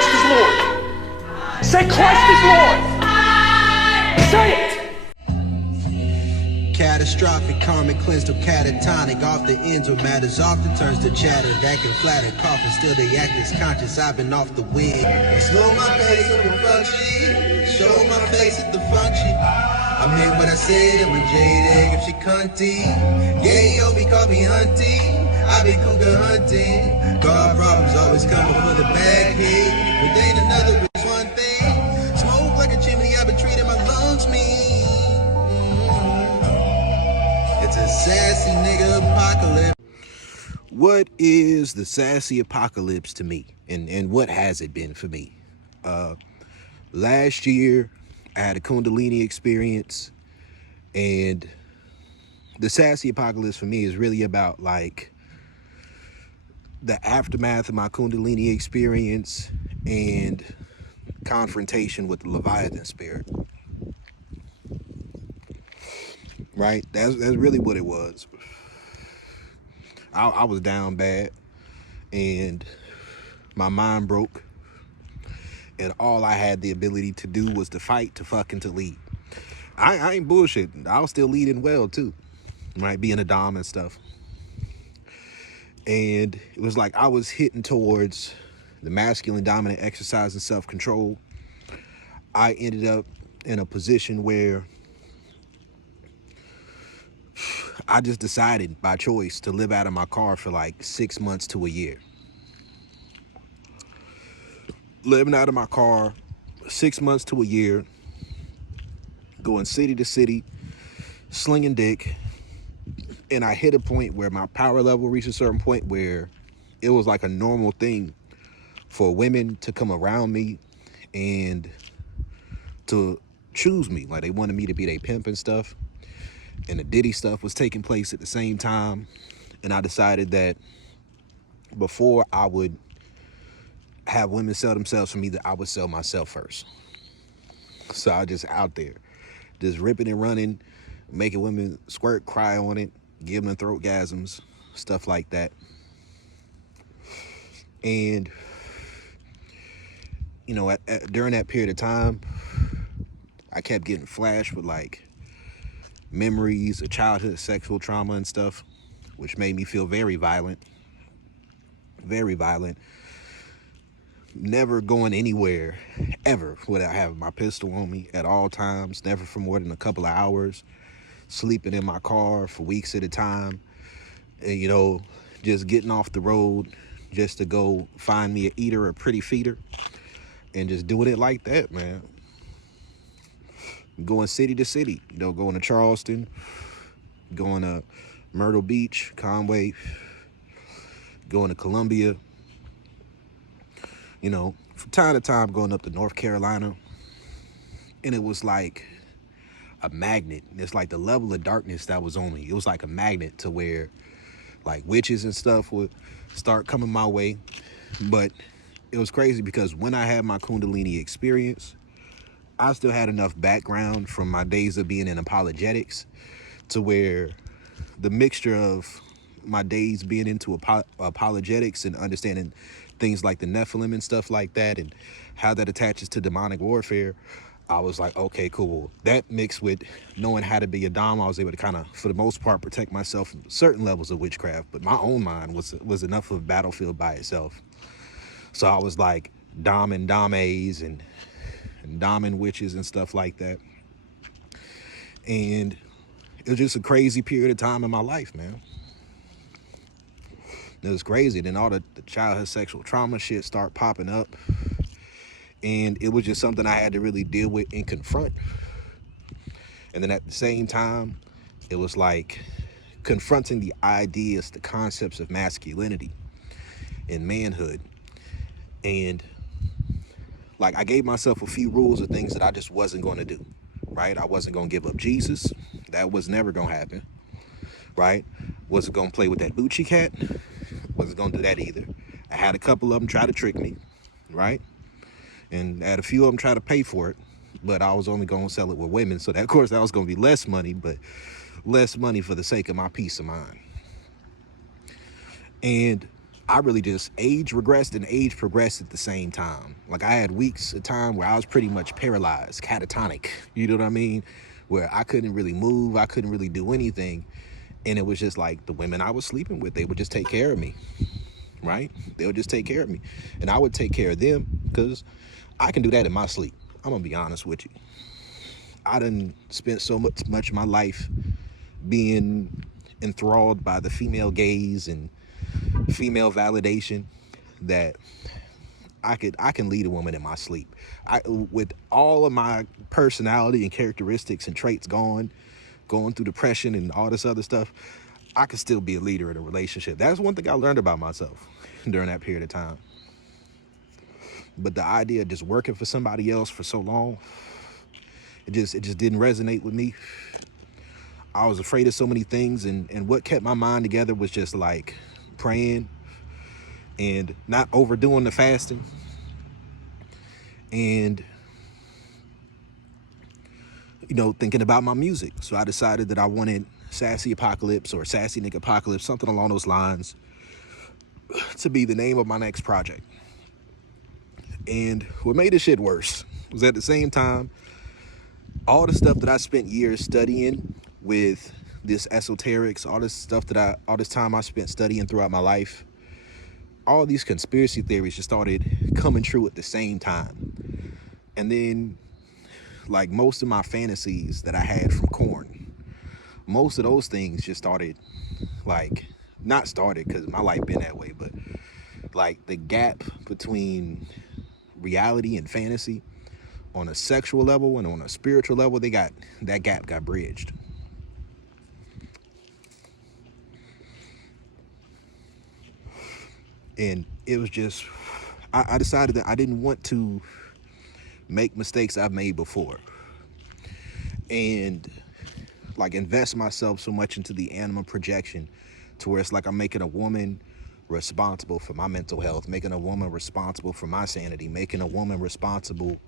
Christ is Lord. Say Christ is Lord. Say it. Catastrophic, karmic, cleansed or catatonic. Off the ends where matters often turns to chatter. That can flatter, coughing, still they act as conscious. I've been off the wind. Slow my pace of the function. Show my face at the function. I meant what I said, I'm a jade egg if she cunty. Yeah, yo, we call me hunting. I been cougar hunting. God problems always coming for the bag head. But ain't another is one thing. Smoke like a chimney, I've been treating my lungs mean. It's a sassy nigga apocalypse. What is the sassy apocalypse to me? And what has it been for me? Last year, I had a Kundalini experience, and the sassy apocalypse for me is really about like the aftermath of my Kundalini experience and confrontation with the Leviathan spirit. Right? That's really what it was. I was down bad, and my mind broke, and all I had the ability to do was to fight, to fucking to lead. I ain't bullshitting. I was still leading well too, right? Being a dom and stuff. And it was like I was hitting towards the masculine dominant exercise and self-control. I ended up in a position where I just decided by choice to live out of my car for like 6 months to a year. Living out of my car 6 months to a year, going city to city, slinging dick. And I hit a point where my power level reached a certain point where it was like a normal thing for women to come around me and to choose me. Like they wanted me to be their pimp and stuff. And the Diddy stuff was taking place at the same time. And I decided that before I would have women sell themselves for me, that I would sell myself first. So I just out there, just ripping and running, making women squirt, cry on it, giving them throat gasms, stuff like that. And, you know, during that period of time, I kept getting flashed with like memories of childhood sexual trauma and stuff, which made me feel very violent. Very violent. Never going anywhere, ever, without having my pistol on me at all times. Never for more than a couple of hours. Sleeping in my car for weeks at a time. And, you know, just getting off the road just to go find me a eater, a pretty feeder. And just doing it like that, man. Going city to city, you know, going to Charleston, going to Myrtle Beach, Conway, going to Columbia, you know, from time to time going up to North Carolina. And it was like a magnet. It's like the level of darkness that was on me. It was like a magnet to where like witches and stuff would start coming my way. But it was crazy because when I had my Kundalini experience, I still had enough background from my days of being in apologetics to where the mixture of my days being into apologetics and understanding things like the Nephilim and stuff like that and how that attaches to demonic warfare, I was like, okay, cool. That mixed with knowing how to be a dom, I was able to kind of, for the most part, protect myself from certain levels of witchcraft. But my own mind was enough of a battlefield by itself. So I was like dom and dames and doming witches and stuff like that. And it was just a crazy period of time in my life, man. It was crazy. Then all the childhood sexual trauma shit start popping up. And it was just something I had to really deal with and confront. And then at the same time, it was like confronting the ideas, the concepts of masculinity and manhood. And like I gave myself a few rules of things that I just wasn't going to do, right? I wasn't going to give up Jesus. That was never going to happen, right? Wasn't going to play with that Bucci cat. Wasn't going to do that either. I had a couple of them try to trick me, right? And I had a few of them try to pay for it, but I was only going to sell it with women. So that, of course, that was going to be less money, but less money for the sake of my peace of mind. And I really just age regressed and age progressed at the same time. Like I had weeks of time where I was pretty much paralyzed, catatonic, you know what I mean? Where I couldn't really move, I couldn't really do anything. And it was just like the women I was sleeping with, they would just take care of me, right? They would just take care of me. And I would take care of them because I can do that in my sleep. I'm gonna be honest with you. I done spent so much of my life being enthralled by the female gaze and female validation that I can lead a woman in my sleep. With all of my personality and characteristics and traits going through depression and all this other stuff, I could still be a leader in a relationship. That's one thing I learned about myself during that period of time. But the idea of just working for somebody else for so long, it just didn't resonate with me. I was afraid of so many things, and what kept my mind together was just like praying and not overdoing the fasting, and thinking about my music. So I decided that I wanted Sassy Apocalypse or Sassy Nigga Apocalypse, something along those lines, to be the name of my next project. And what made this shit worse was at the same time, all the stuff that I spent years studying with this esoterics, all this time I spent studying throughout my life, all these conspiracy theories just started coming true at the same time. And then, like, most of my fantasies that I had from Korn, most of those things just started, like, not started because my life been that way, but like the gap between reality and fantasy on a sexual level and on a spiritual level, that gap got bridged. And it was just, I decided that I didn't want to make mistakes I've made before and like invest myself so much into the anima projection to where it's like I'm making a woman responsible for my mental health, making a woman responsible for my sanity, making a woman responsible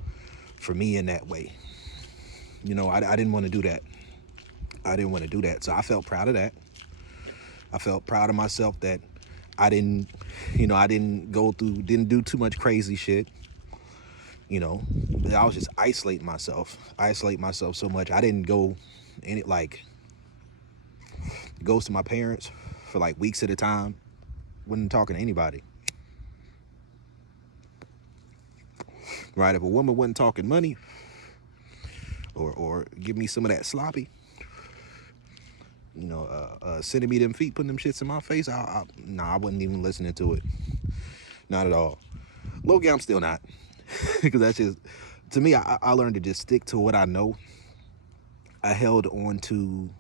for me in that way. I didn't want to do that. I didn't want to do that. So I felt proud of that. I felt proud of myself that I didn't do too much crazy shit. I was just isolating myself so much. I didn't go goes to my parents for like weeks at a time. Wasn't talking to anybody. Right? If a woman wasn't talking money or give me some of that sloppy, sending me them feet, putting them shits in my face, I wasn't even listening to it. Not at all. Low-key, I'm still not. Because that's just, to me, I learned to just stick to what I know. I held on to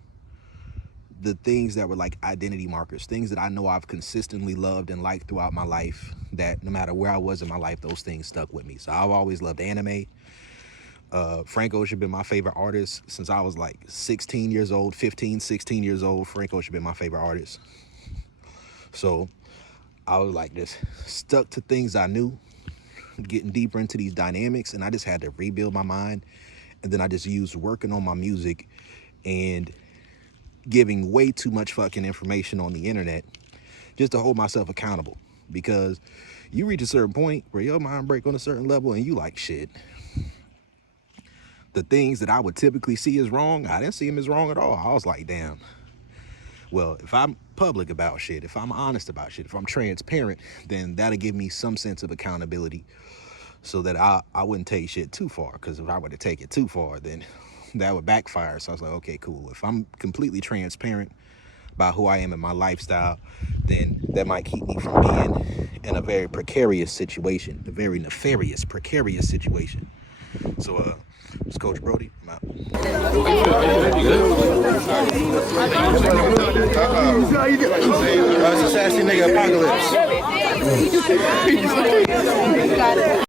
the things that were like identity markers, things that I know I've consistently loved and liked throughout my life, that no matter where I was in my life, those things stuck with me. So I've always loved anime. Frank Ocean been my favorite artist since I was like 16 years old, 15, 16 years old. Frank Ocean been my favorite artist. So I was like just stuck to things I knew, getting deeper into these dynamics, and I just had to rebuild my mind. And then I just used working on my music and giving way too much fucking information on the internet just to hold myself accountable. Because you reach a certain point where your mind break on a certain level and you like, shit, the things that I would typically see as wrong, I didn't see them as wrong at all. I was like, damn, well, if I'm public about shit, if I'm honest about shit, if I'm transparent, then that'll give me some sense of accountability so that I wouldn't take shit too far. Because if I were to take it too far, then that would backfire. So I was like, okay, cool. If I'm completely transparent about who I am and my lifestyle, then that might keep me from being in a very precarious situation, a very nefarious, precarious situation. So, it's Coach Brodie. I'm out. It's a Sassy Nigga Apocalypse.